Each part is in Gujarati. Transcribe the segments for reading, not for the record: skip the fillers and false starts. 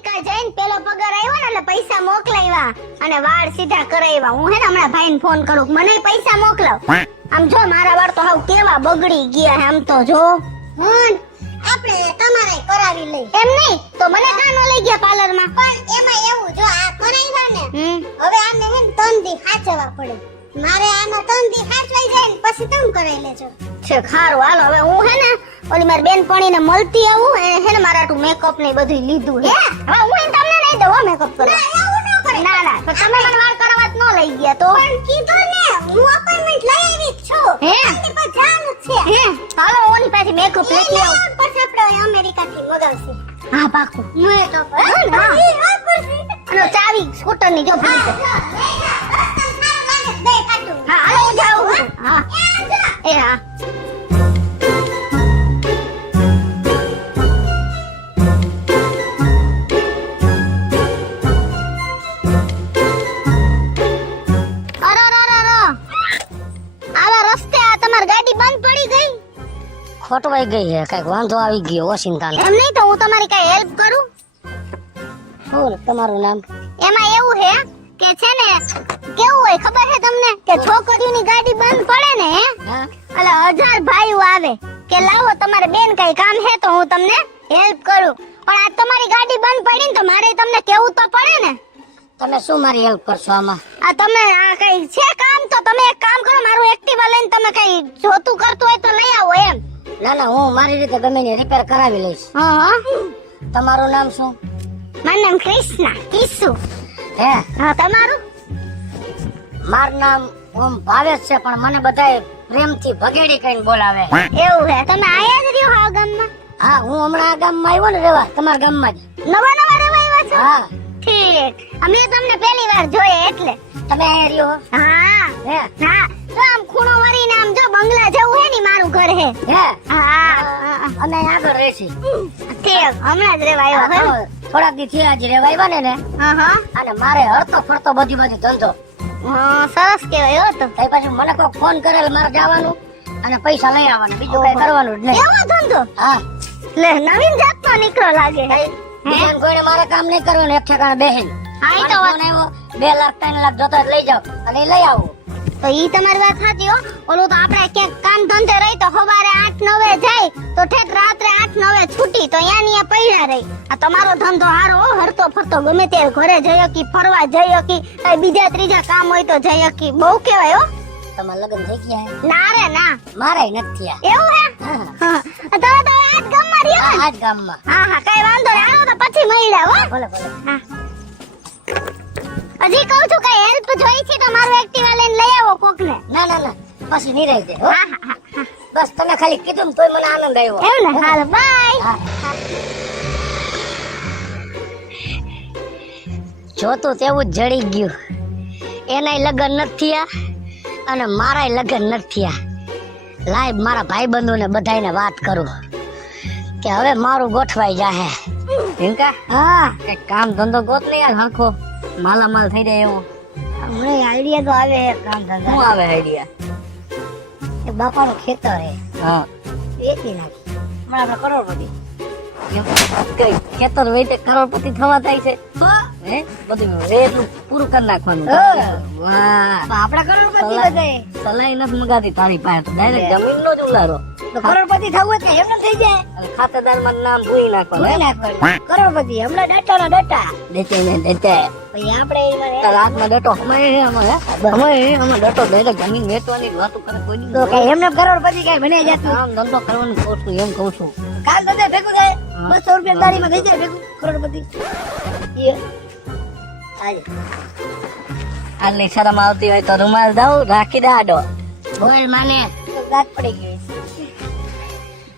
અમેરિકા જઈને પેલો પગાર આવ્યો ને એટલે પૈસા મોકલાવ્યા અને વાળ સીધા કરાવ્યા. હું હે ને હમણાં ભાઈને ફોન કરું કે મને પૈસા મોકલાવ. આમ જો મારા વાળ તો હાવ કેવા બગડી ગયા હે. આમ તો જો આપણે તમારે કરાવી લઈ. એમ નહીં તો મને કાં ન લઈ ગયા પાર્લર માં? પણ એમાં એવું જો આ કરાવ્યા ને હવે આને હે ને 3 દી સાચવવા પડે. મારે આના 3 દી સાચવાઈ જાય ને પછી તમે કરાવી લેજો. છે ખારું હાલો હવે હું હે ને ઓલી મારી બેનપણી ને મળતી આવું હે ને મારા તું મેકઅપ ને બધું લીધું હે. હવે હું તમને નહીં દઉં મેકઅપ કરવા. એવું ન કરે. ના ના તો તમે મને વાળ કરાવવા જ ન લઈ ગયા તો? પણ કીધું ને હું અપોઇન્ટમેન્ટ લઈ આવી છું. હે એની પર જવાનું છે. હે હાલો ઓની પાસે મેકઅપ લઈ આવું. પછી આપણે અમેરિકા થી મગાવશું. હા પાકું. મેં તો અને ચાવી સ્કૂટર ની જો ભૂલી ગઈ. હા હાલો હું જાઉં. હા એ હા ખોટવાઈ ગઈ છે, કઈક વાંધો આવી ગયો ઓશિંતાને. એમ નહીં તો હું તમારી કઈ હેલ્પ કરું? શું તમારું નામ? એમાં એવું હે કે છે ને કેવું હોય ખબર છે તમને કે છોકરીઓની ગાડી બંધ પડે ને એટલે 1000 ભાઈઓ આવે કે લાવો તમારે બેન કઈ કામ છે તો હું તમને હેલ્પ કરું. પણ આ તમારી ગાડી બંધ પડી ને તો મારે તમને કેવું તો પડે ને. તમે શું મારી હેલ્પ કરશો આમાં? આ તમે આ કઈ છે કામ તો તમે એક કામ કરો, મારું એક્ટિવા લઈને તમે કઈ જોતું કરતું હોય તો લઈ આવો એમ. ના ના હું મારી રીતે ગમે ની રિપેર કરાવી લઈશ. હા તમારું નામ શું? મારું નામ કૃષ્ણા કિસુ. હે હા તમારું? મારું નામ ઓમ ભાવેશ છે પણ મને બધાય પ્રેમથી ભગેડી કહીને બોલાવે. એવું હે? તમે આયા જ રહ્યો આ ગામમાં? હા હું હમણાં આ ગામમાં આવ્યો ને રહેવા, તમારા ગામમાં જ. નવા નવા રહેવા આવ્યા છો? હા ઠીક. અમે તમને પહેલી વાર જોઈએ એટલે. તમે અહીંયા રહ્યો? હા હે હા તો આમ ખૂણો વળીને આમ જો બંગલા જેવું હે ને મારું ઘર હે. હે હા અમે આગળ રહેશી. ઠીક. હમણાં જ રહેવા આવ્યો હે? થોડાક દી થયા જ રહેવા આવ્યા ને હા હા અને મારે હરતો ફરતો બધી બાજુ ધંધો. સરસ કહેવાય હો તો. એ પછી મને કોઈ ફોન કરેલ મારે જવાનું અને પૈસા લઈ આવવાનું, બીજું કઈ કરવાનું જ નહીં. એવો ધંધો? હા લે નવીન જાતનો નીકળો લાગે. બીજાને કોઈને મારે કામ નહીં કરવાનું, એક ઠેકાણે બેહીન. હા ઈ તો વાત. 2 લાખ 3 લાખ જોતા લઈ જાવ અને લઈ આવો. તો ઈ તમારી વાત સાચી હો. ઓલું તો આપણે ક્યાંક કામ ધંધે રહી તો સવારે 8-9 જાય તો ઠેઠ રાત્રે 8-9 છૂટી તો યાની પડ્યા રહી. આ તમારો ધંધો હારો હો, હરતો ફરતો ગમે ત્યારે ઘરે જઈ હકી, ફરવા જઈ હકી, બીજા ત્રીજા કામ હોય તો જઈ હકી. બહુ કહેવાય હો. તમારા લગ્ન થઈ ગયા હે? ના રે ના. મારે નથી થયા. એવું હે? હા તમે તો આજ ગામમાં રહ્યો ને? આજ ગામમાં. હા હા કઈ વાંધો નહીં. આવો તો પછી મળ્યા હો. ભલે ભલે. હા હજી કહું છું કઈ હેલ્પ જોઈ છે તો મારું એક્ટિવા લઈને લઈ આવો કોકને. ના ના ના પછી નિરાઈ દે. હા હા હા બસ તમે ખાલી કીધું ને તોય મને આનંદ આવ્યો. એવું ને? હાલો બાય. હા. જોતું તેવું જ જડી ગયું. એનાય લગ્ન નથી થયા અને મારાય લગ્ન નથી થયા. લાય મારા ભાઈબંધોને બધાયને વાત કરું કે હવે મારું ગોઠવાઈ જાહે. રિંકા હા એક કામ ધંધો ગોત ને યાર, હરખો માલામાલ થઈ જાય એવો. મને આઈડિયા તો આવે છે કામ શું ધંધા. આવે આઈડિયા? એ બાપાનું ખેતર હે, હા વેચી નાખી. હમણાં આપણે કરોડપતિ. એમ કઈ ખેતર વેચે કરોડપતિ થવા થાય છે? હે બધું રેટનું પૂરું કરી નાખવાનું. વાહ તો આપડા કરોડપતિ બધાય. સલાઈ નથી મગાતી તારી પાસે, તો ડાયરેક્ટ જમીનનો જ ઉલારો. તો કરોડપતિ થવું હોય તો એમને થઈ જાય. અને ખાતેદારમાં નામ ભૂઈ નાખવાનું. ભૂલી નાખવાનું. કરોડપતિ હમણાં ડટા ના ડટા. દેતે ને દેતે પછી આપણે એમાં રાતમાં ડટો અમારે હે અમારે ડટો ડાયરેક્ટ જમીન વેચવાની વાતો કરે કોઈ દી. તો કઈ એમને કરોડપતિ કઈ બન્યા જાતું. કામ ધંધો કરવાનું કહું છું, એમ કહું છું. કાલ તો ભેગું થાય 200 રૂપિયા દાડીમાં થઈ જાય ભેગું કરોડપતિ. આજે આટલી શરમ આવતી હોય તો રૂમાલ દઉં, રાખી દે આડો. બોલ માને દાંત પડી ગઈ.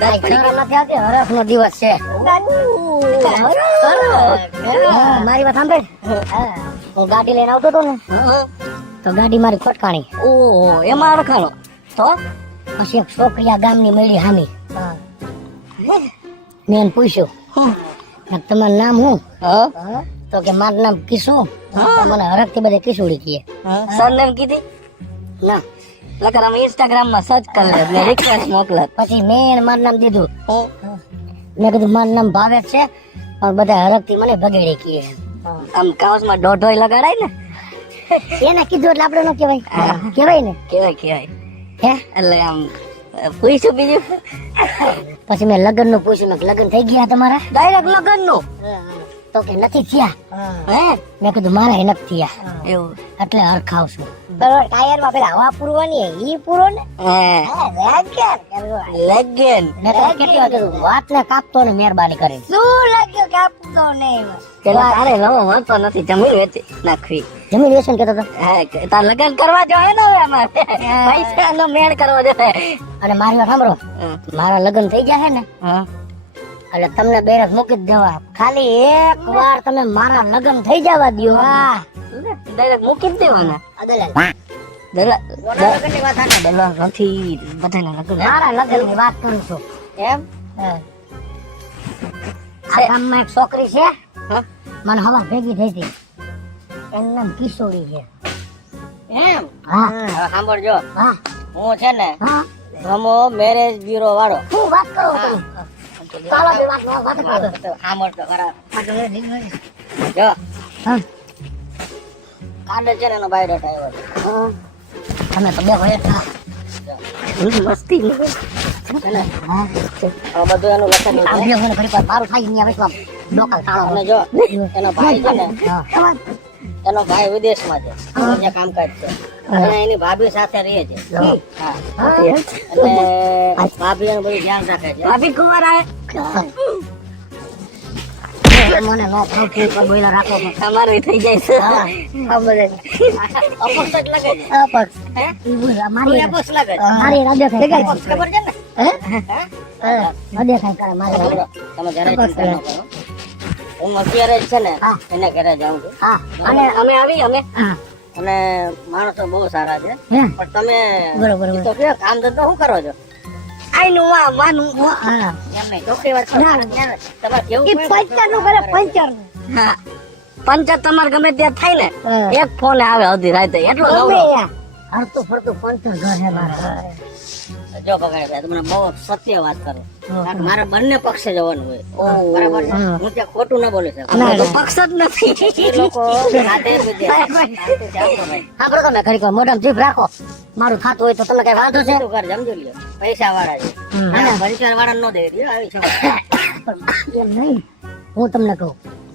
દાંત પડી શરમ નથી આવતી, હરખનો દિવસ છે. મારી વાત સાંભળ. હું ગાડી લઈને આવતો હતો ને તો ગાડી મારી ખોટકાણી. ઓહો એમાં રખાણો તો પછી એક છોકરી આ ગામની મળી હામી. મેં એને પૂછ્યું કે તમારું નામ શું? તો કે મારું નામ કિશુ. મને હરખથી બધે કિશુડી કહે. સરનેમ કીધી ના લગન અમે ઇન્સ્ટાગ્રામ માં સર્ચ કરી લે એટલે રિક્વેસ્ટ મોકલે. પછી મેં એને મારું નામ દીધું. મેં કીધું મારું નામ ભાવેશ છે પણ બધા હરખથી મને બગડી કીએ આમ કાઉસમાં દોઢોય લગાડાય ને એને કીધું એટલે આપણે ન કહેવાય કહેવાય ને કેવાય હે એટલે આમ પૂછ્યું બીજું પછી મેં લગ્ન નું પૂછ્યું મેં લગ્ન થઈ ગયા તમારા ડાયરેક્ટ લગન નું તો કે નથી થયા હે મેં કીધું મારા એ નથી થયા એવું એટલે હરખાવ છું ટાયર માં પેલા હવા પૂરવાની ઈ પૂરો ને લગન મેં તો કેટલી વાર કીધું વાત ને કાપતો ને મહેરબાની કરી શું લાગ્યું કે આપતો નહીં પેલા તારે નવો વાંચતો નથી જમીન વેચી નાખવી જમીન વેચન કેતો હતો હા તાર લગન કરવા જોઈએ ને હવે અમારે પૈસા નો મેળ કરવા જોઈએ અને મારી વાત સાંભળો મારા લગ્ન થઈ ગયા છે ને હા એટલે તમને બેરસ મૂકી જ દેવા ખાલી એક વાર તમે મારા લગ્ન થઈ જવા દ્યો ડાયરેક્ટ મૂકી જ દેવાના દલા નથી બધાના લગન મારા લગ્ન ની વાત કરું છું એમ આ ગામમાં એક છોકરી છે હા મને હવા ભેગી થઈ હતી એનું નામ કિશોરી છે એમ હા હવે સાંભળજો હા હું છે ને હા રમો મેરેજ બ્યુરો વાળો શું વાત કરો તમે ચાલો બે વાત કરો સાંભળતો ખરા જો હા કાંડે છે ને એનો બાયોડેટા આવ્યો હા. તમે તો બે હોય મસ્તી હા બધું એનું લખેલું આ બે હોય ઘડી વાર મારું થાય ને હવે લોકલ તાળો અને જો એનો ભાઈ છે ને હા એનો ભાઈ વિદેશમાં છે જે કામકાજ છે અને એની ભાભી સાથે રહે છે હા એટલે ભાભી એનું બધું ધ્યાન રાખે છે ભાભી કુંવર આવે મને નો ફાવતી કોઈ બોઈલા રાખો તમારું થઈ જાય છે હા બધે અપક્ષ જ લાગે છે અપક્ષ ઈ બોલ મારી અપક્ષ લાગે છે મારી રાધે ખાય ખબર છે ને હે રાધે ખાય કરે મારી રાધે તમે જરાય ચિંતા ન કરો હું અત્યારે જ છે ને હા. એને ઘરે જાઉં છું હા અને અમે આવી અમે હા અને માણસો બહુ સારા છે હે પણ તમે બરોબર ઈ તો કે કામ ધંધો શું કરો છો આઈનું વાનું હા એમ નહીં ચોખ્ખી વાત કરો. તમારે કેવું ઈ પંચર નું કરે પંચર નું હા પંચાયત તમારે ગમે ત્યાં થાય ને હા. એક ફોન આવે અડધી રાતે એટલો ગમે નવરો યાર હરતું ફરતું પંચર ઘર હે મારા જો પકડે તમને બહુ સત્ય વાત કરો કારણ કે મારે બંને પક્ષે જવાનું હોય બરાબર છે? હા. હું ત્યાં ખોટું ના બોલી શકું ના, તો પક્ષ જ નથી એ લોકો સાથે વિદ્યા. શાંતિથી ચાલો ભાઈ. હા બરોબર તમે ખરી મોઢામાં જીભ રાખો મારું ખાતું હોય તો તમે કઈ વાંધો છે તું કર જમજો લ્યો પૈસા વાળા છે પરિચય વાળા નો દે રહ્યો આવી છે એમ નહીં હું તમને કહું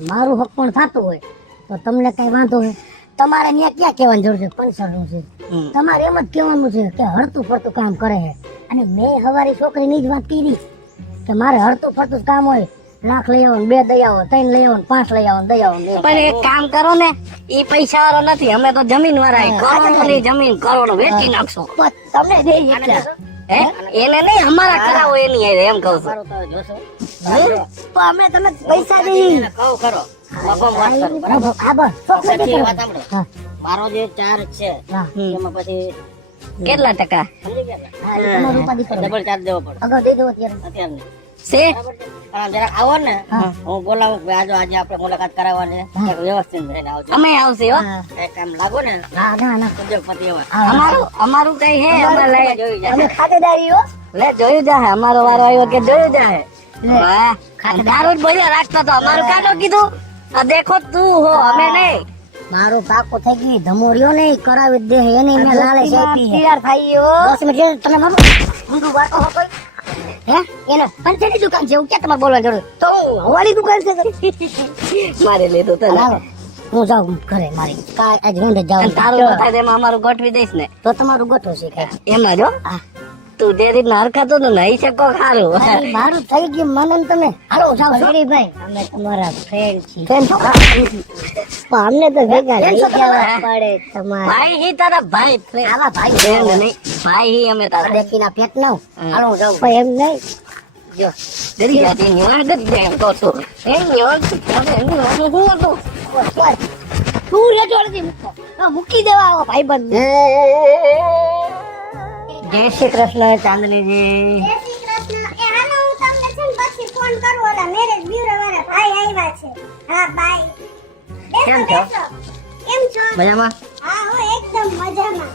મારું હક પણ થતું હોય તો તમને કઈ વાંધો હોય તમારે ત્યાં ક્યાં કહેવાની જરૂર છે પંચરનું છે તમારે એમ જ કહેવાનું છે કે હરતું ફરતું કામ કરે છે અને મેં હવારી છોકરીની જ વાત કરી કે મારે હરતું ફરતું જ કામ હોય લાખ લઈ આવો ને 2 દઈ આવો 3 લઈ આવો ને 5 લઈ આવો ને દઈ આવો ને પણ એક કામ કરો ને ઈ પૈસા વાળો નથી અમે તો જમીન વાળા કરોડોની જમીન કરોડો વેચી નાખશો તમને દઈ એટલે હે એને નહીં અમારા કરાવો એની હારે એમ કહું છું તો અમે તમે પૈસા દઈ કહું કરો મગમ વાત કરો બરાબર હા બસ છોકરી પછી દીકરો. વાત સાંભળો હા મારો જે ચાર્જ છે હા એમાં પછી કેટલા ટકા સમજી ગયા હા, એ તમારું ઉપાધિ કરો ડબલ ચાર્જ દેવો પડે અગાઉ દઈ દો અત્યારે અત્યારે નહીં. બરાબર છે? પણ આમ જરાક આવો ને હું બોલાવું કે આજે આપણે મુલાકાત કરાવવાની છે. એક વ્યવસ્થિત થઈને આવજો અમે આવશે હો હા. એક કામ લાગો ને હા ના ના ઉદ્યોગપતિ એવા હા. અમારું કઈ હે અમે લઈ જોયું જાય અમે ખાતેદારીઓ લે જોયું જાય અમારો વારો આવ્યો કે જોયું જાય વાહ દારૂ જ બોલ્યા રાખતો તો અમારું કાઢો કીધું આ દેખો તું હો અમે નહીં મારું પાકો થઈ ગઈ ધમોરિયો ને ઈ કરાવી જ દે એની મેં લાલે આપી તૈયાર થઈ ગયો 10 મિનિટ તમે મારો ઊંધું વાતો હો કોઈ હે એને પંચની દુકાન છે એવું ક્યાં તમારે બોલવાની જરૂર તો હવાલી દુકાન છે મારે લીધું તો હાલો, હું જાઉં ઘરે મારી કાંઈ આજ રોંઢે જાઉં તારું થાય તેમાં અમારું ગોઠવી દઈશ ને તો તમારું ગોઠવું છે કાંઈ. એમાં જો હા. તું જે રીતના હરખાતો તો નહીં શકો ખારું મારી મારું થઈ ગયું મને ને તમે હાલો જાઓ ભાઈ અમે તમારા ફ્રેન્ડ છીએ પણ અમને તો ભેગા લઈ જવા પડે તમારે ભાઈ હી તારા ભાઈ આવા ભાઈ friend નહીં ભાઈ હી અમે તારા દેખીના પેટ ના હાલો હું જાઉં પણ એમ નહીં જો ડરી જાતી ન્યા ડરી જાય એમ કહું છું એ ન્યા હું હતું તું રેજો નથી મૂકો મૂકી દેવા આવો ભાઈ બંધ જય શ્રી કૃષ્ણ ચાંદનીજી જય શ્રી કૃષ્ણ. એ હાલો હું તમને છે ને પછી ફોન કરું ઓલા મેરેજ બ્યુરો વાળા ભાઈ આવ્યા છે હા બાય કેમ છો? કેમ છો મજામાં હા હું એકદમ મજામાં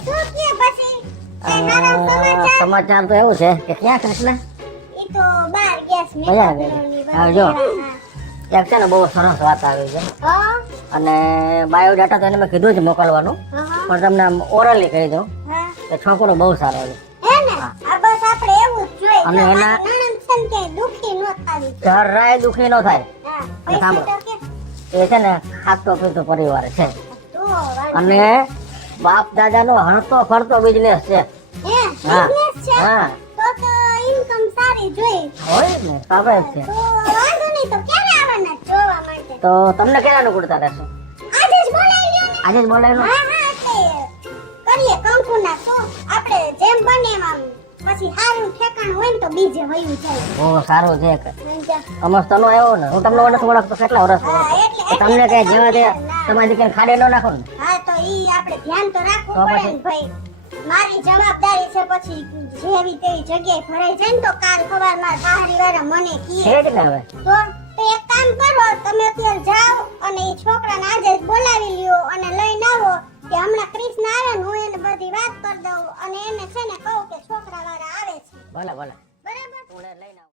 શું કે પછી કઈ સારા સમાચાર સમાચાર તો એવું છે કે ક્યાં કૃષ્ણ ઈ તો બાર ગયા છે મજા આવે. મેકઅપ ની આવજો. હા. એક છે ને બહુ સરસ વાત આવી છે હા અને બાયોડાટા તો એને મેં કીધું છે મોકલવાનું હા પણ તમને આમ ઓરલી કહી દઉં હા કે છોકરો બહુ સારો છે હે ને આ બસ આપણે એવું જ જોઈએ અને જો એના- મારી નણંદ છે ને કે દુખી ન થાવી જરાય દુખી ન થાય હા અને સાંભળો. પૈસા તો કે એ છે ને ખાતો પીતો પરિવાર છે તો વાંધો અને બાપ દાદાનો હરતો ફરતો બિઝનેસ છે હે હા. બિઝનેસ છે હા તો ઇન્કમ સારી જોઈ હોય ને સ્વાભાવિક છે તો વાંધો નહીં તો ક્યારે આવવાના જોવા માટે તો તમને ક્યારે અનુકૂળતા રહેશે આજે જ બોલાવી લ્યો ને આજે જ બોલાવી લો હા હા એટલે કરીએ કંકુના તો આપણે જેમ બને એમ આમ પછી સારું ઠેકાણું હોય ને તો બીજે વયું જાય બહુ સારું છે કે સમજ્યા? અમસ્તો નો આવ્યો ને હું તમને વર્ષ ઓળખતો કેટલા વર્ષ હા, એટલે- તમને કઈ જેવા તે ના. તમારી દીકરીને ખાડે ન નાખો ને હા તો ઈ આપણે ધ્યાન તો રાખવું તો પડે પછી? ને ભાઈ મારી જવાબદારી છે પછી જેવી તેવી જગ્યાએ ભરાઈ જાય ને તો કાલ સવારમાં સહારી વાળા મને કીએ છે જ ને હવે તો એક કામ કરો તમે અત્યારે જાઓ અને એ છોકરાને આજે જ બોલાવી લ્યો અને લઈને આવો કે હમણાં કૃષ્ણ આવે ને હું એને બધી વાત કરી દઉં અને એને છે ને કહું કે છોકરા વાળા આવે છે ભલે ભલે